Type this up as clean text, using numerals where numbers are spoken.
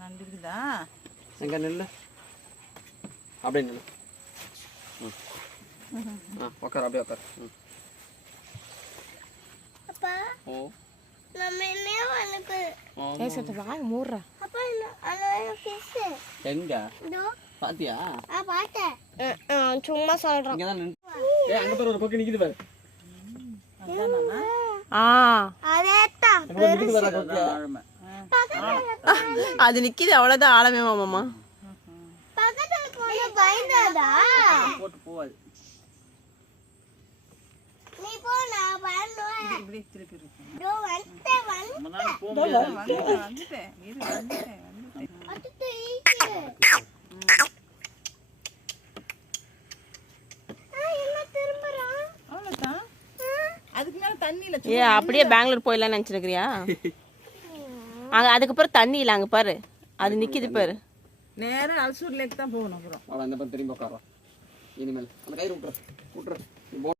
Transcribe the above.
நண்டு இருக்குதா? எங்க நில்லு, அப்படியே நில்லு. உட்கார், அப்படியே உட்கார். அப்பா ஓ நம்ம என்ன வனுக்கு ஏசத்த வாய் மூடுறா. அப்பா அந்த ஃபிஷ் எங்க இதோ பாத்தியா? பார்த்தேன். சும்மா சொல்றேன். இங்க தான் ஏய், அங்க பாரு, ஒரு கொக்கு நிக்குது பாரு. அதானா? அதேதான் அங்க பாரு, நிக்குது பாரு கொக்கு. ஆழமை. அது நிக்கிது, அவ்வளவுதான் ஆழமே மாமா. பக்கத்துல போன பயந்தாதா போட்டு போவாது. நீ போ, நான் பண்ணுவேன். இப்படி திருப்பி இருக்கு. இதோ வந்துட்டேன் நம்மளால போக முடியாது. வந்துட்டேன். இரு, வந்துட்டேன். அடுத்து ஈச்சு. என்ன திரும்பறான்? அவ்வளவுதான். அதுக்கு மேல தண்ணி இல்ல. ஏ அப்படியே பெங்களூர் போயிடலாம்னு நினைச்சிருக்கிறியா? அங்க அதுக்கப்புறம் தண்ணி இல்ல, அங்க பாரு அது நிக்கிது பாரு. நேரா அல்சூர் லேக் தான் போகணும். அப்புறம் அவள அந்த பக்கம் திரும்பி உட்கார்றா. இனிமேல் அந்த கயிறு விட்டுரு.